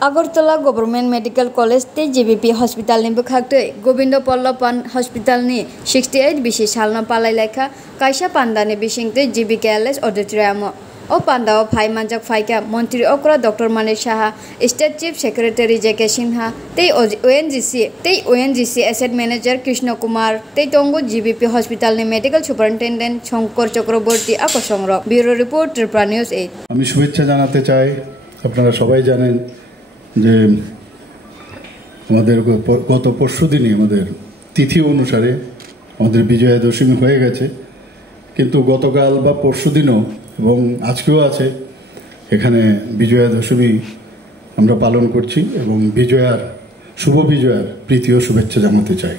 Agartala Government Medical College te GBP Hospital ni Bwkhaktwi Govinda Pallav Hospital ni 68 Bisi salna Palaijak kaisa panda ni bisingte GBKLS auditorium o panda o phai manjak phaika Mantri Okra Dr. Manik Saha State Chief Secretary JK Sinha te ONGC Asset Manager Krishna Kumar te tongo GBP Hospital ni Medical Superintendent Shankar Chakraborty akosongrok Bureau Report Tripura News 8 আমি শুভেচ্ছা জানাতে চাই আপনারা সবাই জানেন যে আমাদের গত পরশুদিনই আমাদের তিথি অনুসারে আমাদের বিজয়া দশমী হয়ে গেছে কিন্তু গতকাল বা পরশুদিনও এবং আজকেও আছে এখানে বিজয়া দশমী আমরা পালন করছি এবং শুভ বিজয়ার প্রীতি ও শুভেচ্ছা জানাতে চাই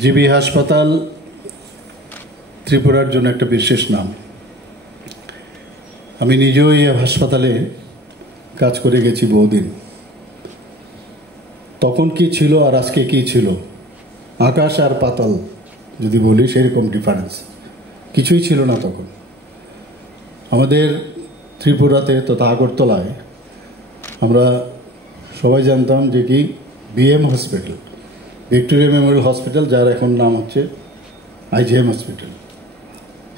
জিবি হাসপাতাল ত্রিপুরার জন্য একটা বিশেষ নাম আমি নিজেও এই হাসপাতালে কাজ করে গেছি বহুদিন তখন কি ছিল আর আজকে কি ছিল আকাশ আর পাতাল যদি বলি সেরকম ডিফারেন্স কিছুই ছিল না তখন আমাদের ত্রিপুরাতে তথা আগরতলায় আমরা সবাই জানতাম যে কি BM hospital Victoria Memorial hospital যার এখন নাম হচ্ছে আইজিএম হসপিটাল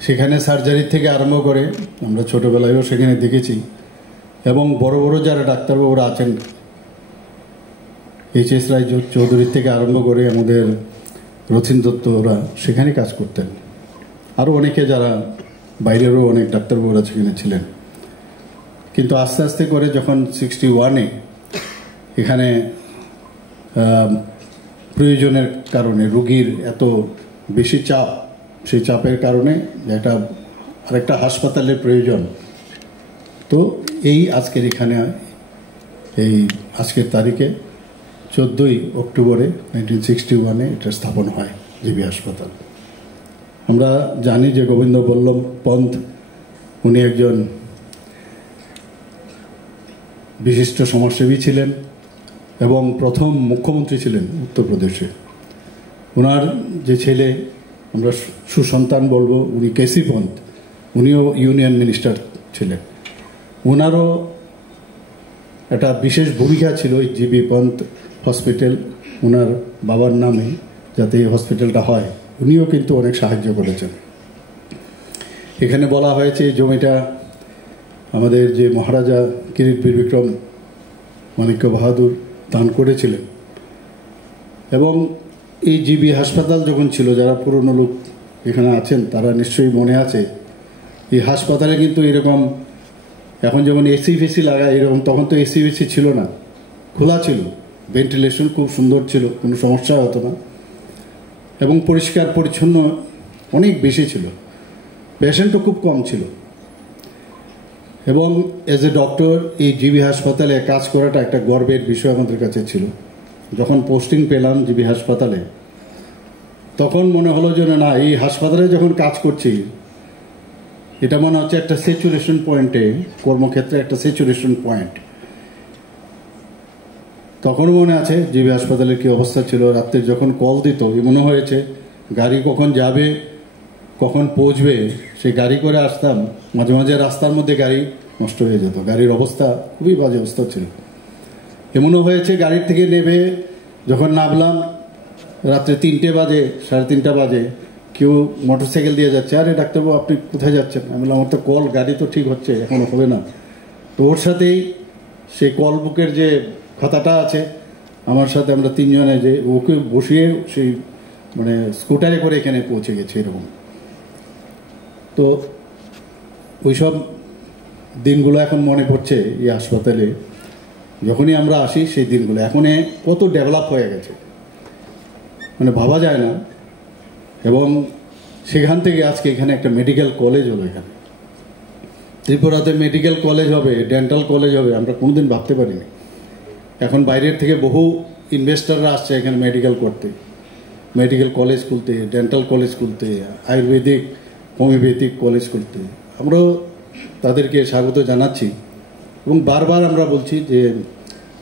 সেখানে সার্জারি থেকে আরম্ভ করে আমরা ছোটবেলায়ও সেখানে দেখেছি এবং বড় বড় যারা ডাক্তারবাবুরা আছেন এইচএস রায় চৌধুরী থেকে আরম্ভ করে আমাদের রথিন দত্তরা সেখানে কাজ করতেন আরও অনেকে যারা বাইরেরও অনেক ডাক্তারবাবুরা সেখানে ছিলেন কিন্তু আস্তে আস্তে করে যখন 61-এ এখানে প্রয়োজনের কারণে রোগীর এত বেশি চাপ সেই চাপের কারণে আরেকটা হাসপাতালের প্রয়োজন তো আজকের এখানে আজকের তারিখে 14ই অক্টোবরে 1961-এ এটা স্থাপন হয় জিবি হাসপাতাল আমরা জানি যে গোবিন্দ বল্লভ পন্থ উনি একজন বিশিষ্ট সমাজসেবী ছিলেন এবং প্রথম মুখ্যমন্ত্রী ছিলেন উত্তরপ্রদেশে ওনার যে ছেলে আমরা সুসন্তান বলবো উনি কেসি পন্থ উনিও ইউনিয়ন মিনিস্টার ছিলেন ওনারও একটা বিশেষ ভূমিকা ছিল এই জিবি পন্থ হসপিটাল ওনার বাবার নামে যাতে এই হসপিটালটা হয় উনিও কিন্তু অনেক সাহায্য করেছেন এখানে বলা হয়েছে এই জমিটা আমাদের যে মহারাজা কিরিট বীর বিক্রম মাণিক্য বাহাদুর দান করেছিলেন এবং এই জিবি হাসপাতাল যখন ছিল যারা পুরনো লোক এখানে আছেন তারা নিশ্চয়ই মনে আছে এই হাসপাতালে কিন্তু এরকম এখন যেমন এসি ফেসি লাগায় এরকম তখন তো এসি ফেসি ছিল না খোলা ছিল ভেন্টিলেশন খুব সুন্দর ছিল কোনো সমস্যা হতো না এবং পরিষ্কার পরিচ্ছন্ন অনেক বেশি ছিল পেশেন্টও খুব কম ছিল এবং এজ এ ডক্টর এই জিবি হাসপাতালে কাজ করাটা একটা গর্বের বিষয় আমাদের কাছে ছিল যখন পোস্টিং পেলাম জিবি হাসপাতালে তখন মনে হলো যে না এই হাসপাতালে যখন কাজ করছি এটা মনে হচ্ছে একটা স্যাচুরেশন পয়েন্টে কর্মক্ষেত্রে একটা স্যাচুরেশন পয়েন্ট তখন মনে আছে জিবি হাসপাতালের কি অবস্থা ছিল রাত্রে যখন কল দিত মনে হয়েছে গাড়ি কখন যাবে কখন পৌঁছবে সেই গাড়ি করে আসতাম মাঝে মাঝে রাস্তার মধ্যে গাড়ি নষ্ট হয়ে যেত গাড়ির অবস্থা খুবই বাজে অবস্থা ছিল এমনও হয়েছে গাড়ির থেকে নেমে যখন নামলাম রাত্রে 3টে বাজে 3:30 বাজে কেউ মোটরসাইকেল দিয়ে যাচ্ছে আরে ডাক্তারবাবু আপনি কোথায় যাচ্ছেন আমি বললাম আমার তো কল গাড়ি তো ঠিক হচ্ছে এখনও হবে না তো ওর সাথেই সেই কল বুকের যে খাতাটা আছে আমার সাথে আমরা 3 জনে যে ওকে বসিয়ে সেই মানে স্কুটারে করে এখানে পৌঁছে গেছে এরকম তো ওইসব দিনগুলো এখন মনে পড়ছে এই হাসপাতালে যখনই আমরা আসি সেই দিনগুলো এখন কত ডেভেলপ হয়ে গেছে মানে ভাবা যায় না এবং সেখান থেকে আজকে এখানে একটা মেডিকেল কলেজ হলো এখানে ত্রিপুরাতে মেডিকেল কলেজ হবে ডেন্টাল কলেজ হবে আমরা কোনোদিন ভাবতে পারিনি এখন বাইরের থেকে বহু ইনভেস্টররা আসছে এখানে মেডিকেল করতে মেডিকেল কলেজ খুলতে ডেন্টাল কলেজ খুলতে আয়ুর্বেদিক হোমিওপ্যাথিক কলেজ খুলতে আমরাও তাদেরকে স্বাগত জানাচ্ছি এবং বারবার আমরা বলছি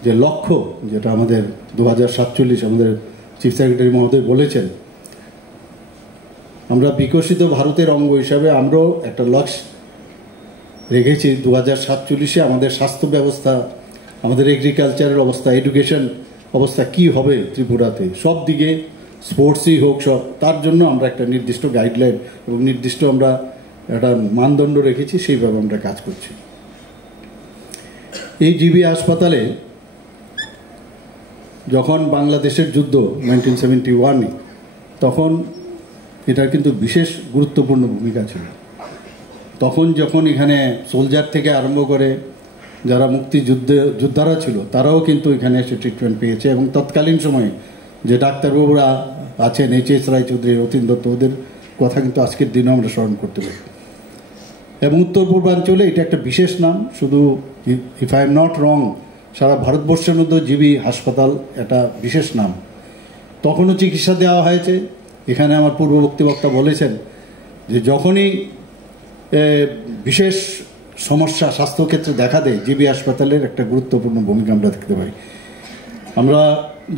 যে লক্ষ্য যেটা আমাদের 2047 আমাদের চিফ সেক্রেটারি মহোদয় বলেছেন আমরা বিকশিত ভারতের অঙ্গ হিসাবে আমরাও একটা লক্ষ্য রেখেছি 2047-এ আমাদের স্বাস্থ্য ব্যবস্থা, আমাদের এগ্রিকালচারের অবস্থা, এডুকেশন অবস্থা কি হবে ত্রিপুরাতে, সব দিকে স্পোর্টসই হোক সব, তার জন্য আমরা একটা নির্দিষ্ট গাইডলাইন এবং নির্দিষ্ট আমরা একটা মানদণ্ড রেখেছি, সেইভাবে আমরা কাজ করছি। এই জিবি হাসপাতালে যখন বাংলাদেশের যুদ্ধ 1971-এ, তখন এটার কিন্তু বিশেষ গুরুত্বপূর্ণ ভূমিকা ছিল। তখন যখন এখানে সোলজার থেকে আরম্ভ করে যারা যোদ্ধারা ছিল তারাও কিন্তু এখানে এসে ট্রিটমেন্ট পেয়েছে, এবং তৎকালীন সময়ে যে ডাক্তারবাবুরা আছেন, এইচ.এস. রায়চৌধুরী, অতীন দত্ত, ওদের কথা কিন্তু আজকের দিনেও আমরা স্মরণ করতে পারি। এবং উত্তর পূর্বাঞ্চলে এটা একটা বিশেষ নাম, শুধু if I am not wrong সারা ভারতবর্ষের মধ্যে জিবি হাসপাতাল একটা বিশেষ নাম। তখনও চিকিৎসা দেওয়া হয়েছে। এখানে আমার পূর্ববর্তী বক্তা বলেছেন যে যখনই বিশেষ সমস্যা স্বাস্থ্যক্ষেত্রে দেখা দেয়, জিবি হাসপাতালের একটা গুরুত্বপূর্ণ ভূমিকা আমরা দেখতে পাই। আমরা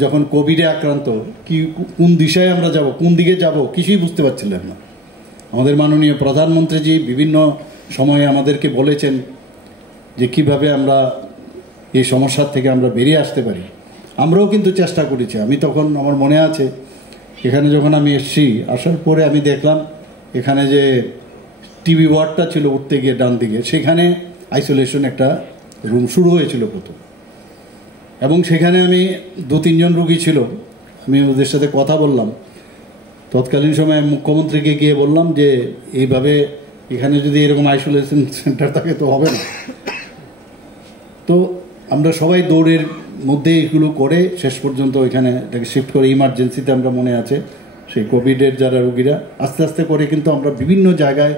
যখন কোভিডে আক্রান্ত, কোন দিশায় আমরা যাব, কোন দিকে যাব, কিছুই বুঝতে পারছিলাম না। আমাদের মাননীয় প্রধানমন্ত্রীজি বিভিন্ন সময়ে আমাদেরকে বলেছেন যে কিভাবে আমরা এই সমস্যার থেকে আমরা বেরিয়ে আসতে পারি। আমরাও কিন্তু চেষ্টা করেছি। আমি তখন, আমার মনে আছে, এখানে যখন আমি এসেছি, আসার পরে আমি দেখলাম এখানে যে টিবি ওয়ার্ডটা ছিল উঠতে গিয়ে ডান দিকে, সেখানে আইসোলেশন একটা রুম শুরু হয়েছিল প্রথম, এবং সেখানে আমি 2-3 জন রুগী ছিল, আমি ওদের সাথে কথা বললাম। তৎকালীন সময়ে মুখ্যমন্ত্রীকে গিয়ে বললাম যে এইভাবে এখানে যদি এরকম আইসোলেশন সেন্টার থাকে তো হবে না। তো আমরা সবাই দৌড়ের মধ্যে এগুলো করে শেষ পর্যন্ত এখানে এটাকে শিফট করে ইমার্জেন্সিতে, আমরা মনে আছে সেই কোভিডের যারা রুগীরা, আস্তে আস্তে করে কিন্তু আমরা বিভিন্ন জায়গায়,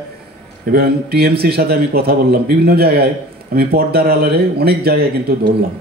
এবং টিএমসির সাথে আমি কথা বললাম, বিভিন্ন জায়গায় আমি পর্দার আড়ালে অনেক জায়গায় কিন্তু দৌড়লাম।